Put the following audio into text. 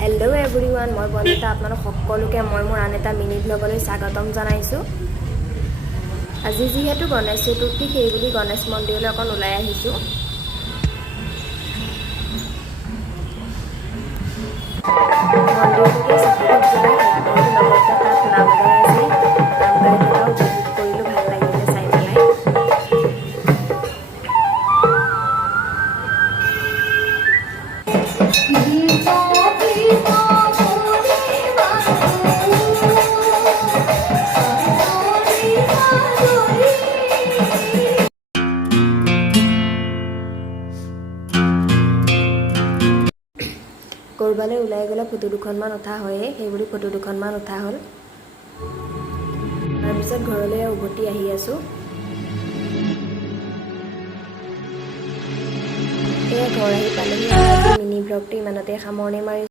Hello' everyone, মই বনিতা। আপোনালোক সকলোকে মই মোৰ আন এটা মিনি ব্লগলৈ স্বাগতম জনাইছোঁ। আজি যিহেতু গণেশ চতুৰ্থী, সেইবুলি গণেশ মন্দিৰলৈ অকণ ওলাই আহিছোঁ। মন্দিৰটোকে চাকি জ্বলাই সেৱা কৰিলোঁ, লগতে তাত নাম গাই আছে। নাম গাই থকাও উপভোগ কৰিলোঁ, ভাল লাগিলে চাই পেলাই। ক'ৰবালৈ ওলাই গ'লে ফটো দুখনমান উঠা হয়েই, সেইবুলি ফটো দুখনমান উঠা হ'ল। তাৰপিছত ঘৰলৈ উভতি আহি আছোঁ। সেয়া ঘৰ আহি পালেহি। আজি মিনি ব্লগটো ইমানতে সামৰণি মাৰিছোঁ।